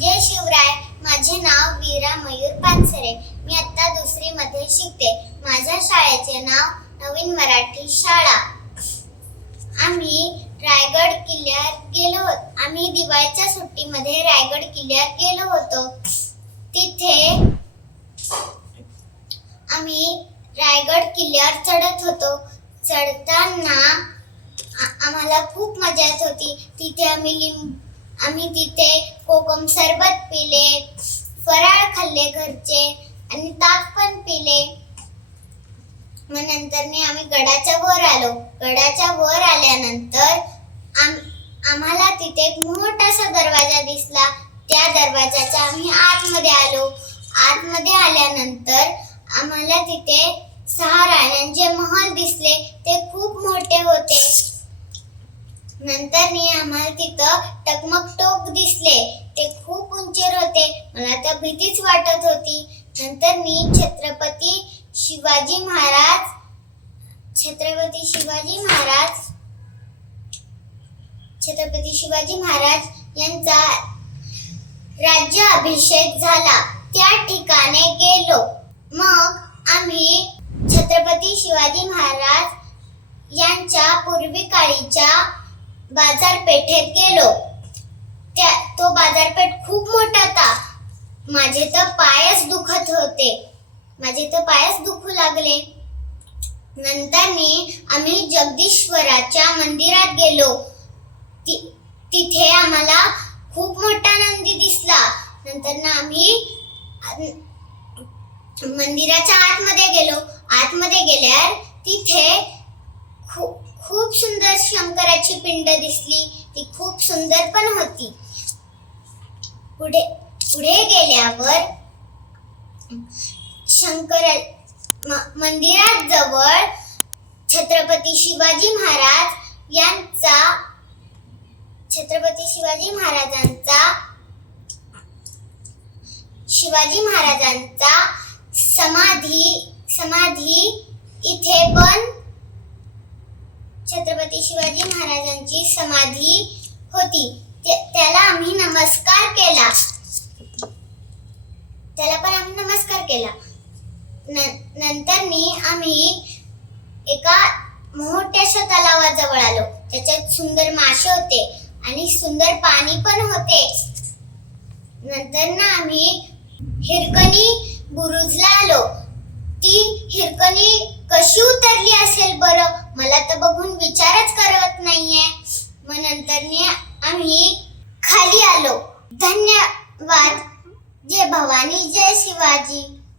जय शिवराय. माझे नाव वीरा मयूर पानसरे. मी आता दुसरी मध्ये शिकते. माझ्या शाळेचे नाव नवीन मराठी शाळा. आम्ही रायगड किल्ल्यात गेलो होतो. आम्ही दिवाळीच्या सुट्टीमध्ये रायगड किल्ल्यात गेलो होतो. तिथे आम्ही रायगड किल्ल्यावर चढत होतो. चढताना आम्हाला खूप मजा येत होती. तिथे आम्ही लिंब आम्ही तिथे कोकम सरबत पिले फराळ खाल्ले घरचे आणि ताक पण पिले. मग नंतरने आम्ही गडाच्या वर आलो. गडाच्या वर आल्यानंतर आम आम्हाला तिथे एक मोठासा दरवाजा दिसला. त्या दरवाजाच्या आम्ही आतमध्ये आलो. आतमध्ये आल्यानंतर आम्हाला तिथे सहा राण्यांचे महल दिसले. ते खूप मोठे होते. नंतर टकमक टोक दिसले. ते खूप उंचेर होते. मला तर भीतीच वाटत होती. नंतर मी छत्रपती शिवाजी महाराज छत्रपती शिवाजी महाराज छत्रपती शिवाजी महाराज यांचा राज्य अभिषेक झाला. त्या ठिकाणी गेलो. मग आम्ही छत्रपती शिवाजी महाराज यांच्या पूर्वी काळीच्या बाजारपेठेत गेलो. त्या तो बाजारपेठ खूप मोठा होता. माझे तर पायच दुखत होते. माझे तर पायच दुखू लागले. नंतर मी आम्ही जगदीश्वराच्या मंदिरात गेलो. ति- तिथे आम्हाला खूप मोठा नंदी दिसला. नंतर ना आम्ही मंदिराच्या आतमध्ये गेलो. आतमध्ये गेल्यावर तिथे खूप खूप सुंदर शंकराची पिंड दिसली. ती खूप सुंदर पण होती. पुढे पुढे गेल्यावर शंकर मंदिरात जवळ छत्रपती शिवाजी महाराज यांचा छत्रपती शिवाजी महाराजांचा शिवाजी महाराजांचा समाधी समाधी इथे पण छत्रपती शिवाजी महाराजांची समाधी होती. त्याला आम्ही नमस्कार केला त्याला पण आम्ही नमस्कार केला. नंतरनी आम्ही एका मोठ्याशा तलावाजवळ आलो. त्याच्यात सुंदर मासे होते आणि सुंदर पाणी पण होते. नंतर ना आम्ही हिरकणी बुरुजला आलो. ती हिरकणी कशी उतरली असेल बरं? मला तर बघून विचारच करत नाहीये. मग नंतर आम्ही खाली आलो. धन्यवाद. जय भवानी जय शिवाजी.